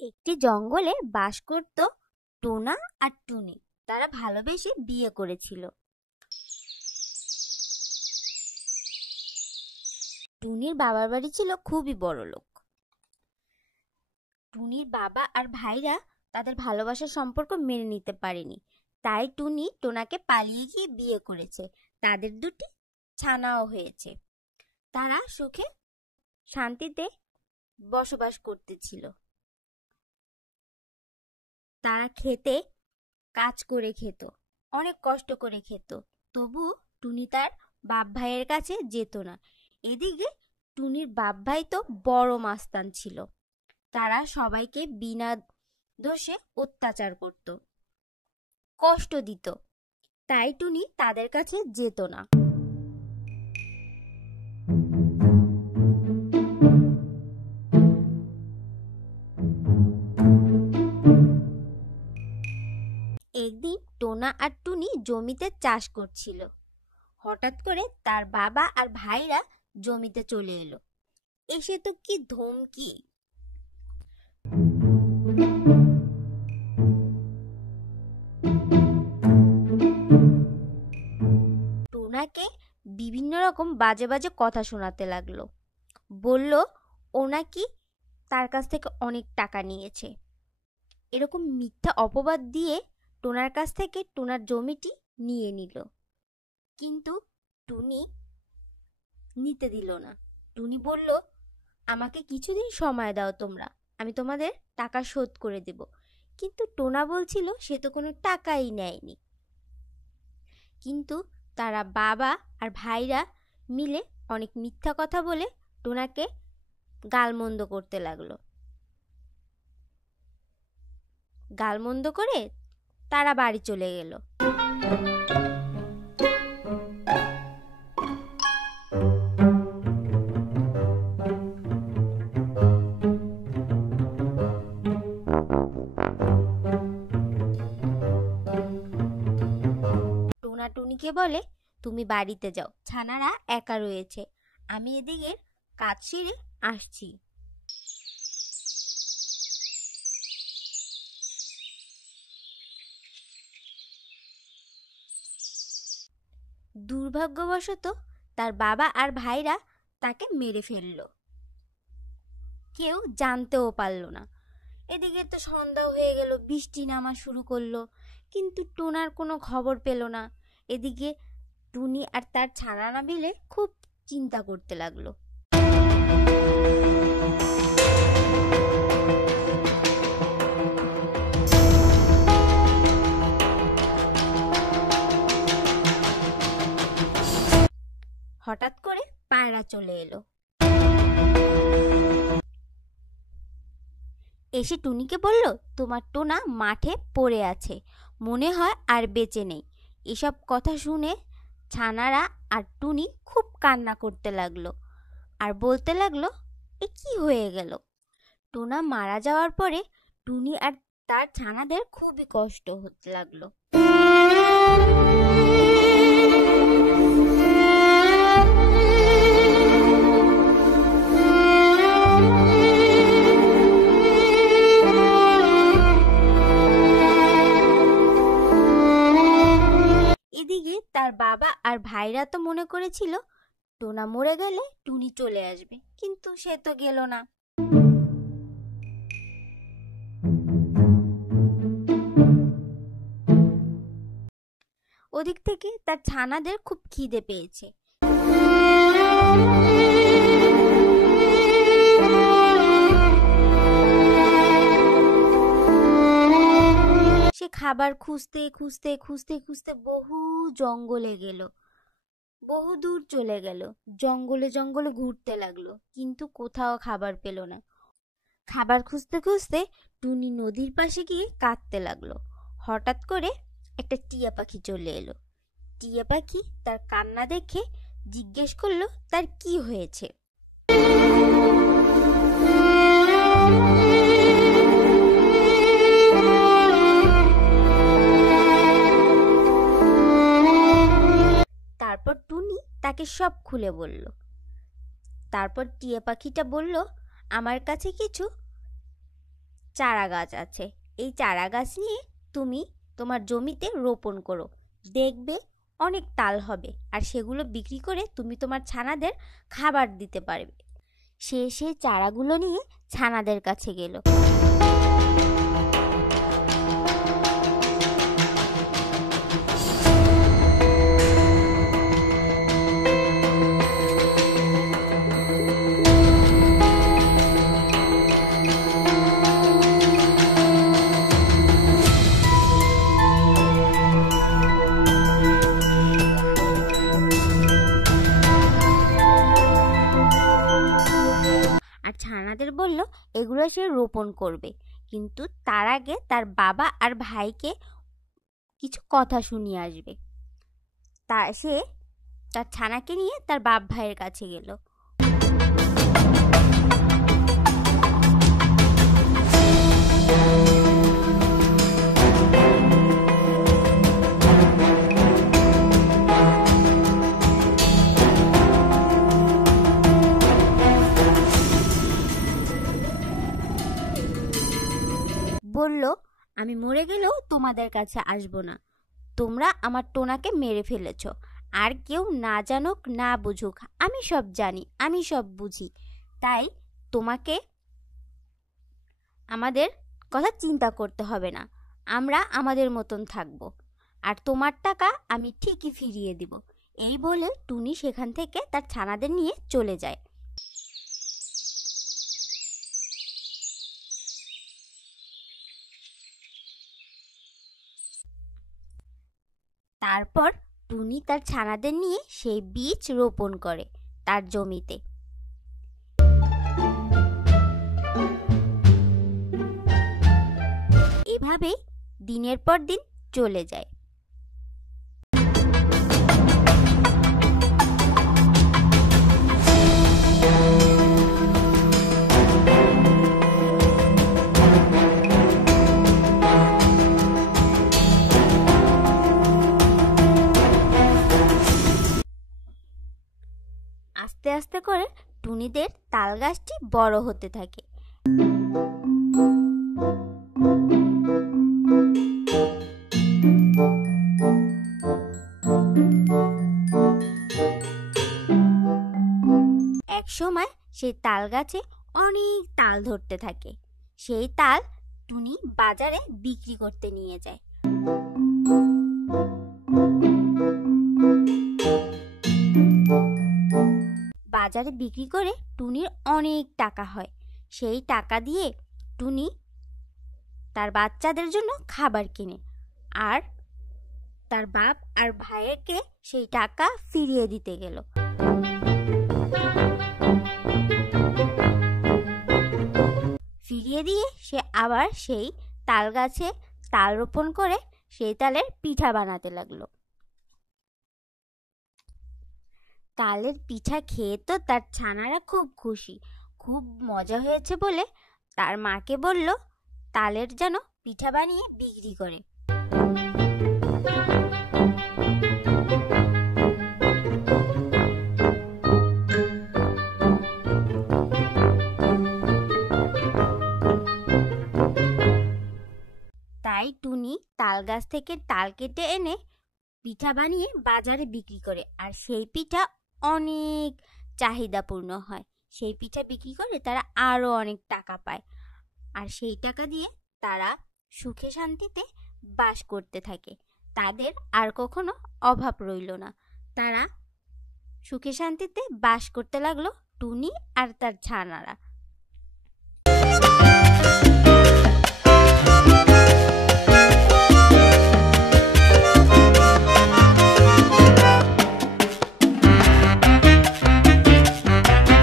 একটি জঙ্গলে বাস করত টোনা আর টুনি। তারা ভালোবেসে বিয়ে করেছিল। টুনির বাবার বাড়ি ছিল খুবই বড়লোক। টুনির বাবা আর ভাইরা তাদের ভালোবাসার সম্পর্ক মেনে নিতে পারেনি, তাই টুনি টোনাকে পালিয়ে গিয়ে বিয়ে করেছে। তাদের দুটি ছানাও হয়েছে। তারা সুখে শান্তিতে বসবাস করতেছিল। তারা খেতে কাজ করে খেত, অনেক কষ্ট করে খেত, তবু টুনি তার বাপ ভাইয়ের কাছে যেত না। এদিকে টুনির বাপ ভাই তো বড় মাস্তান ছিল। তারা সবাইকে বিনা দোষে অত্যাচার করত, কষ্ট দিত, তাই টুনি তাদের কাছে যেত না। একদিন টোনা আর টুনি জমিতে চাষ করছিল। হঠাৎ করে তার বাবা আর ভাইরা জমিতে চলে এলো। এসে তো কি ধমকি! টোনাকে বিভিন্ন রকম বাজে বাজে কথা শোনাতে লাগলো। বলল ও নাকি তার কাছ থেকে অনেক টাকা নিয়েছে। এরকম মিথ্যা অপবাদ দিয়ে টোনার কাছ থেকে টোনার জমিটি নিয়ে নিল। কিন্তু টুনি নিতে দিল না। টুনি বলল, আমাকে কিছুদিন সময় দাও তোমরা, আমি তোমাদের টাকা শোধ করে দেব। কিন্তু টোনা বলছিল সে তো কোনো টাকাই নেয়নি। কিন্তু তারা বাবা আর ভাইরা মিলে অনেক মিথ্যা কথা বলে টোনাকে গালমন্দ করতে লাগলো। গালমন্দ করে তারা বাড়ি চলে গেল। টোনা টুনিকে বলে, তুমি বাড়িতে যাও, ছানারা একা রয়েছে, আমি এদিকে কাজ সেরে আসছি। দুর্ভাগ্যবশত তার বাবা আর ভাইরা তাকে মেরে ফেলল। কেউ জানতেও পারল না। এদিকে তো সন্ধ্যা হয়ে গেল, বৃষ্টি নামা শুরু করলো, কিন্তু টোনার কোনো খবর পেল না। এদিকে টুনি আর তার ছানারা মিলে খুব চিন্তা করতে লাগলো। হঠাৎ করে পায়রা চলে এলো। এসে টুনিকে বলল, তোমার টোনা মাঠে পড়ে আছে, মনে হয় আর বেঁচে নেই। এসব কথা শুনে ছানারা আর টুনি খুব কান্না করতে লাগলো আর বলতে লাগলো, এ কি হয়ে গেল? টোনা মারা যাওয়ার পরে টুনি আর তার ছানাদের খুবই কষ্ট হতে লাগলো। এদিকে তার বাবা আর ভাইরা তো মনে করেছিল টোনা মরে গেলে টুনি চলে আসবে, কিন্তু সে তো গেল না। ওদিক থেকে তার ছানাদের খুব খিদে পেয়েছে। সে খাবার খুঁজতে খুঁজতে খুঁজতে খুঁজতে বহু জঙ্গলে গেল, বহু দূর চলে গেল, জঙ্গলে জঙ্গলে ঘুরতে লাগলো, কিন্তু কোথাও খাবার পেল না। খাবার খুঁজতে খুঁজতে টুনি নদীর পাশে গিয়ে কাঁদতে লাগলো। হঠাৎ করে একটা টিয়া পাখি চলে এলো। টিয়া পাখি তার কান্না দেখে জিজ্ঞেস করলো তার কি হয়েছে। তারপর টুনি তাকে সব খুলে বলল। তারপর টিয়া পাখিটা বলল, আমার কাছে কিছু চারা গাছ আছে। এই চারা গাছ নিয়ে তুমি তোমার জমিতে রোপণ করো, দেখবে অনেক তাল হবে, আর সেগুলো বিক্রি করে তুমি তোমার ছানাদের খাবার দিতে পারবে। সে সেই চারাগুলো নিয়ে ছানাদের কাছে গেল। আর ছানাদের বলল এগুলো সে রোপণ করবে, কিন্তু তার আগে তার বাবা আর ভাইকে কিছু কথা শুনিয়ে আসবে। সে তার ছানাকে নিয়ে তার বাপ ভাইয়ের কাছে গেল। বলল, আমি মরে গেলেও তোমাদের কাছে আসবো না। তোমরা আমার টোনাকে মেরে ফেলেছ। আর কেউ না জানুক না বুঝুক, আমি সব জানি, আমি সব বুঝি। তাই তোমাকে আমাদের কথা চিন্তা করতে হবে না, আমরা আমাদের মতন থাকবো, আর তোমার টাকা আমি ঠিকই ফিরিয়ে দিব। এই বলে টুনি সেখান থেকে তার ছানাদের নিয়ে চলে যায়। তারপর টুনি তার ছানাদের নিয়ে সেই বীজ রোপণ করে তার জমিতে। এভাবেই দিনের পর দিন চলে যায়। আস্তে আস্তে করে টুনিদের তাল গাছটি বড় হতে থাকে। এক সময় সেই তাল গাছে অনেক তাল ধরতে থাকে। সেই তাল টুনি বাজারে বিক্রি করতে নিয়ে যায়। বাজারে বিক্রি করে টুনির অনেক টাকা হয়। সেই টাকা দিয়ে টুনি তার বাচ্চাদের জন্য খাবার কিনে, আর তার বাপ আর ভাইয়েরকে সেই টাকা ফিরিয়ে দিতে গেল। ফিরিয়ে দিয়ে সে আবার সেই তাল গাছে তাল রোপণ করে সেই তালের পিঠা বানাতে লাগলো। তালের পিঠা খেয়ে তো তার ছানারা খুব খুশি, খুব মজা হয়েছে বলে তার মাকে বলল তালের যেন পিঠা বানিয়ে বিক্রি করে। তাই টুনি তাল গাছ থেকে তাল কেটে এনে পিঠা বানিয়ে বাজারে বিক্রি করে, আর সেই পিঠা অনেক চাহিদাপূর্ণ হয়। সেই পিঠা বিক্রি করে তারা আরো অনেক টাকা পায়, আর সেই টাকা দিয়ে তারা সুখে শান্তিতে বাস করতে থাকে। তাদের আর কখনো অভাব রইল না। তারা সুখে শান্তিতে বাস করতে লাগলো, টুনি আর তার ছানারা।